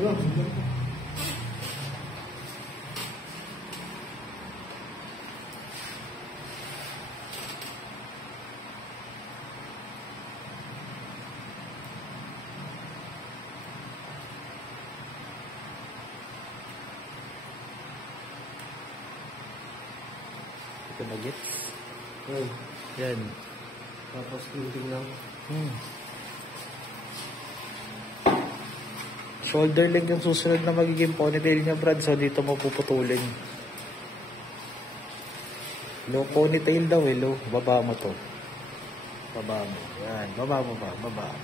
Ito na gets. Yan. Tapos pinting lang. Shoulder length yung susunod na magiging ponytail niya, Brad. So, dito mo puputulin. Low ponytail daw eh. Low. Baba mo to. Baba mo. Yan. Baba mo ba? Baba.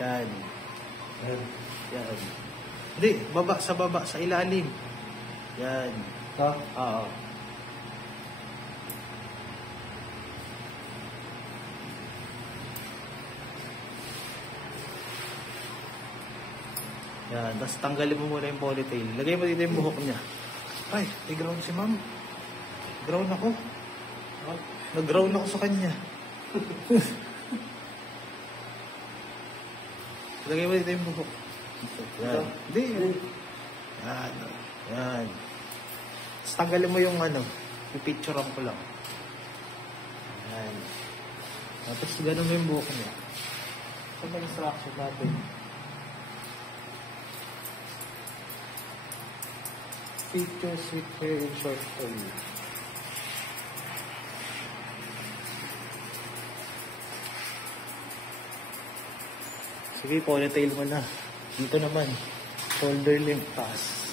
Yan. Yan. Hindi. Baba. Sa baba. Sa ilalim. Yan. Ha? Oo. Yan, tapos tanggalin mo muna yung ponytail. Lagay mo dito yung buhok niya. Ay, nag-ground si ma'am. Ground ako. Nag-ground ako sa kanya. Lagay mo dito yung buhok. Yan. Hindi. Yan. Yan. Tapos tanggalin mo yung pipicturean ko lang. Yan. Tapos ganun mo yung buhok niya. Sa may instruction natin. Pictures with hair in short oil. Sige, ponytail mo na. Dito naman. Shoulder length taas.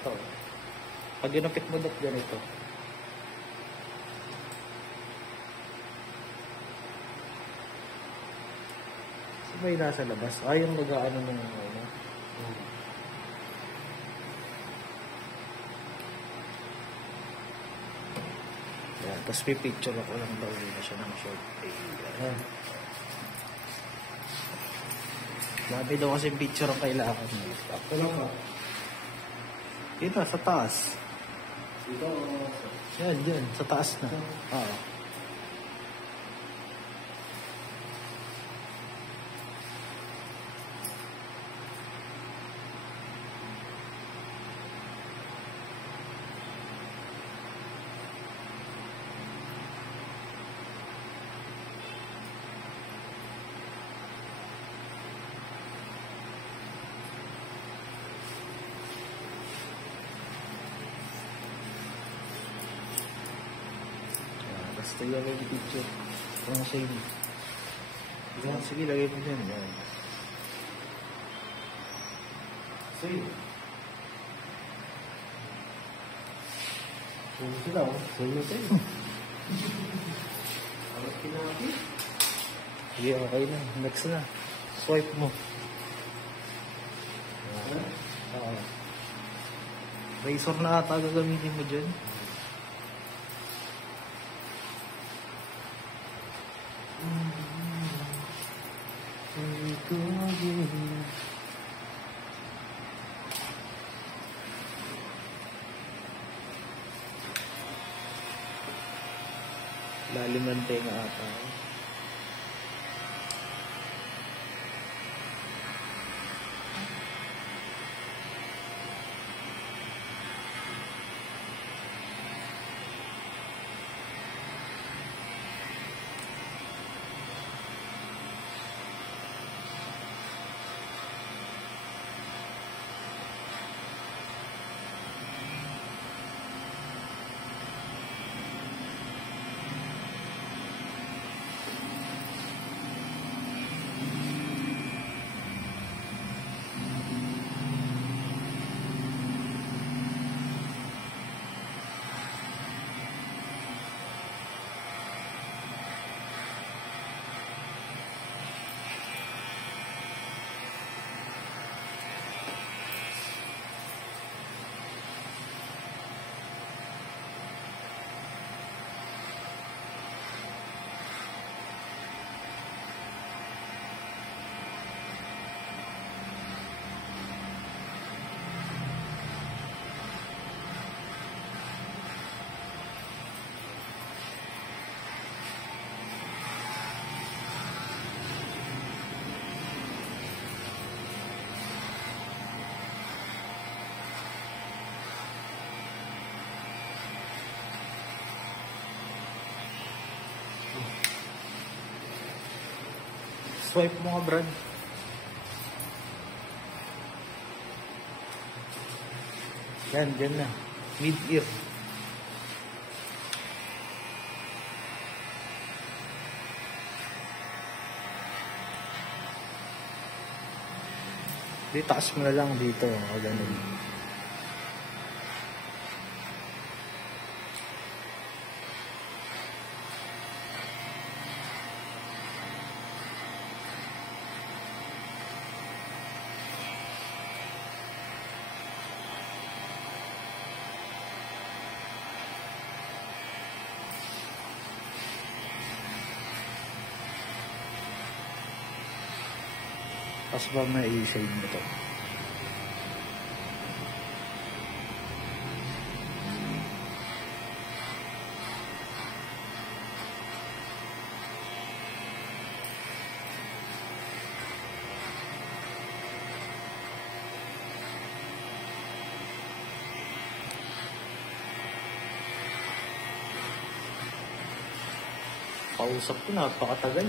Ito. Pag ginupit mo na ganito. May nasa labas. Yung mag-aano ng Yan. Tapos pipicture ako lang daw na siya ng short tail. Yan. Labi daw kasi picture ang kailangan. Ito lang ba? Dito, sa taas. Dito o... Yan, dyan. Sa taas na. Oo. Basta yan yung picture. Kung sa inyo. Yan, sige, lagay mo dyan. Yan. Sige. Sige daw. Sige tayo. Alat kinakit. Sige, okay na. Next na. Swipe mo. Razor na ata gagamitin mo dyan. Lalim ng tenga ata. Swipe mo nga, Brad. Yan, dyan na. Mid-ear. Di, taas mo na lang dito. O, ganun. Tapos ba may i-save mo to? Pausap ko, napakatagal.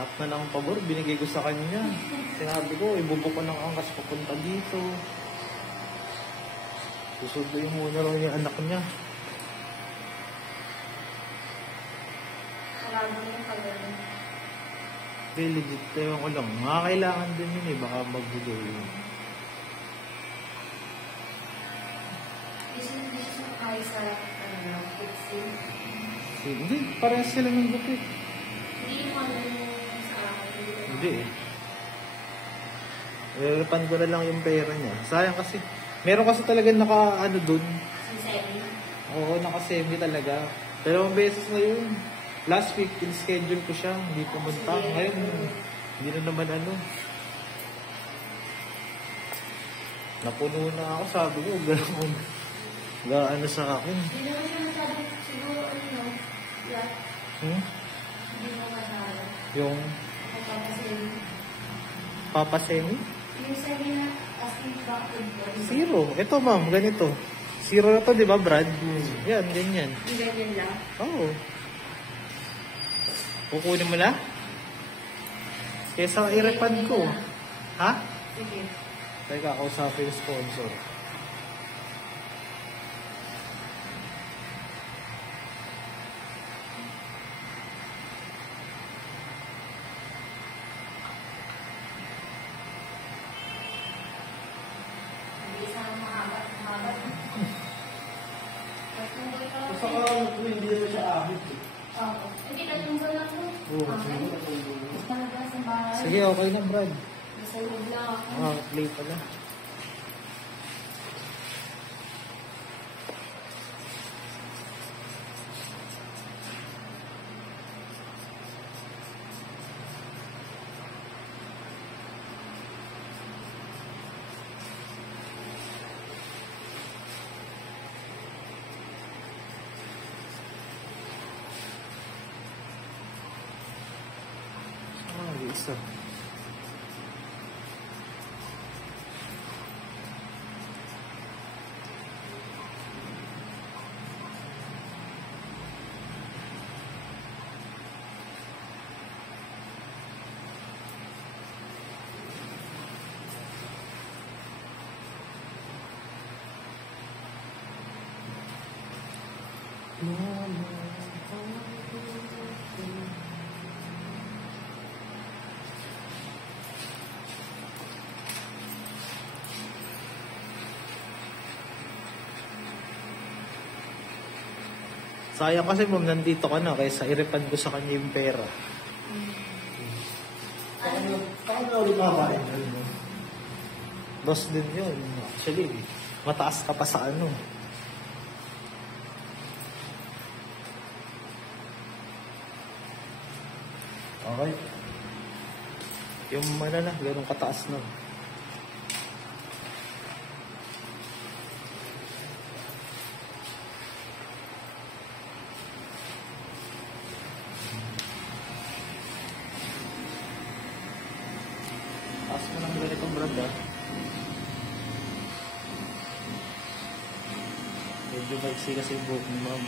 Lahat na ng pabor, binigay ko sa kanya. Sinabi ko, ibubok ko ng angkas papunta dito. Susunduin muna raw yung anak niya. Marami yung pagano. Hindi, legit tayo ko lang. Mga kailangan din yun eh, baka magbudo yun. This is makakaya sa fixing. Hindi, parehas sila ng gupit. Hindi mo ano sa akin. Hindi eh. Ilalapan ko na lang yung pera niya. Sayang kasi. Meron kasi talaga naka ano dun. Sinsemi. Oo, naka-semi talaga. 2 beses na yun. Last week, in-schedule ko siya. Hindi pumunta. Ngayon, hindi na naman ano. Napuno na ako. Sabi ko, gano'n. Gaano sa akin. Hindi naman siya masyado siguro ano. Yeah. Hindi mo masyado. Yung Kapapasemi. papasemi? Yung semi na as in backward body. Zero. Ito ma'am, ganito. Zero na to, di ba Brad? Yan, ganyan. Yung ganyan lang. Oo. Kukunin mo na? Kesa i-refund ko. Ha? Sige. Teka, kausapin yung sponsor. Hindi isang mahaba. Pagtungkol ka lang. Sa karawag ko, hindi na siya ahit eh. Oo. Hindi, tatungkol lang po. Oo, Okay. siguro natungkol na. Talaga sa bahay. Sige, okay na Brad. Nasa loob lang ako. Play pala. Isa. Sayang kasi ma'am, nandito ka na kaysa i-refund ko sa kanya yung pera. Saan na ulit makabayan? Dos din yun. Actually, mataas ka pa sa ano. Okay. Yung ano na, ganun kataas na. Taas mo ng ganitong brand ah. Medyo maiksi kasi yung buhok ni ma'am.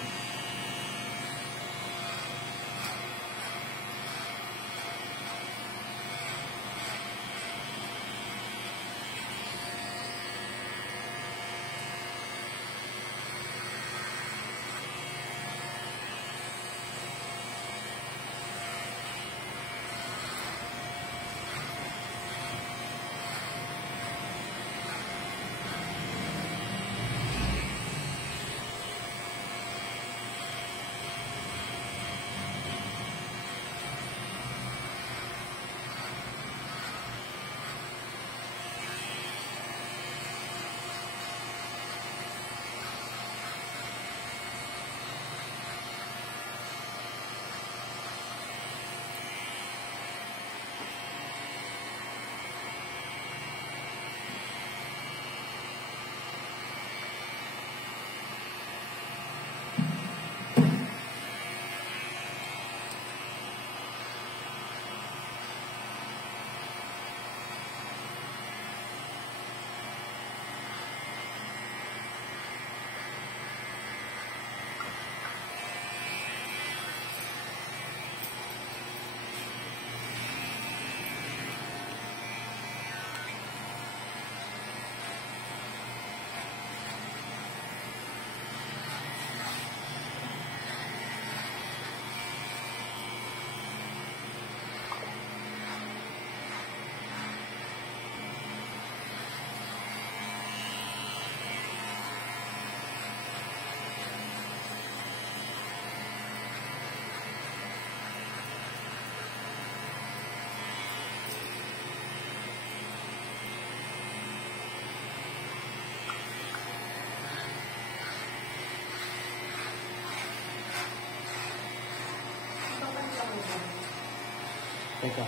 Teka.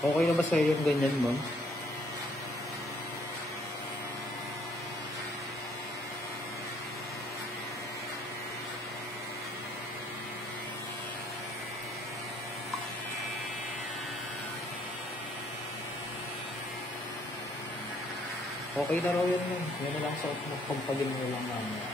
Okay na ba sa'yo yung ganyan, ma'am? Okay na raw yun, ma'am. Yan na lang sa magpampalim mo lang namin.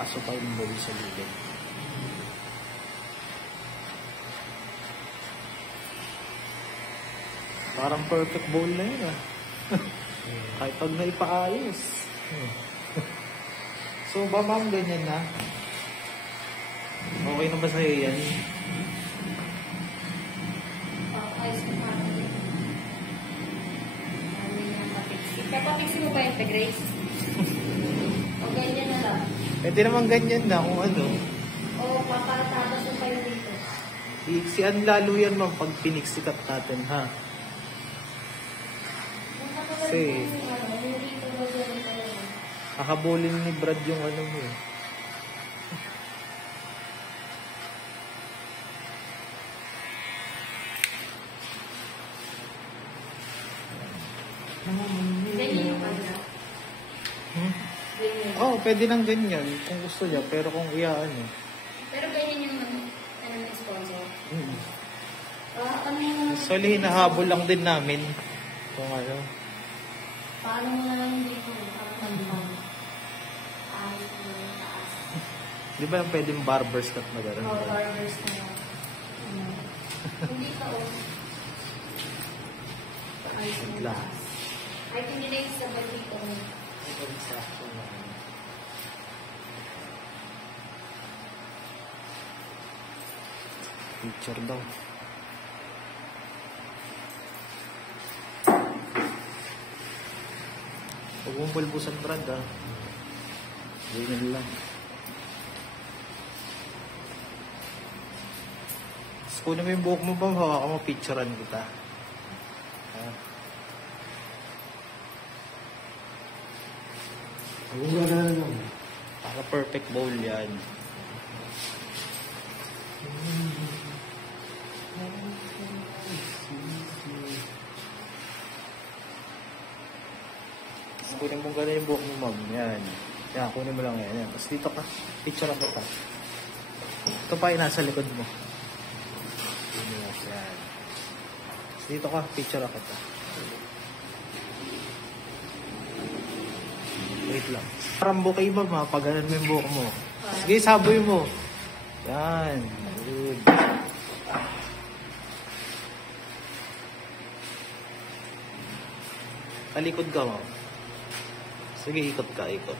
Kaso pa yung bali sa ligid. Parang perfect bowl na yun ah. Kahit pag naipaayos. So ba ma'am, ganyan na? Okay na ba sa'yo yan? Ayos ko pa. Papapixin mo ba yung Grace? O ganyan na lang. Pwede naman ganyan na kung ano. O papatatas mo pa yung dito. Iiksian lalo yan ma'am pag piniksikat natin ha. Kasi kakabolin ni Brad yung ano mo eh. Ganyan yung kanya. Ganyan. Oh, pwede nang ganyan kung gusto niya, pero kung ano. Pero ganyan yung ano ng sponsor. Mm. Ano yung... Actually, hinahabol lang din namin kung ano. Paano mo na lang dito? Parang nandun. Ayos mo yung taas. Di ba yung pwedeng barber's cut na gano'n? O barbers na lang. Hindi ka o. Ayos mo yung taas. Ay, hindi na yung sa balito mo. Picture daw. Huwag mong pulbusan, Brad, ah. Ganyan lang. Tapos kunin mo yung buhok mo ba? Hawakan mo, picturean kita. Ah. Wala lang. Para perfect bowl yan. Tapos kunin mo gano'n yung buhok mo, ma'am. Yan. Yan, kunin mo lang yan. Yan. Tapos dito ka. Picture ako ka. Ito pa yung nasa likod mo. Yan. Tapos dito ka. Picture ako ka. Wait lang. Parang bukay ba, ma? Pag ganun mo yung buhok mo. Sige, saboy mo. Yan. Good. Talikod ka, ma'am. Sige, ikot ka, ikot.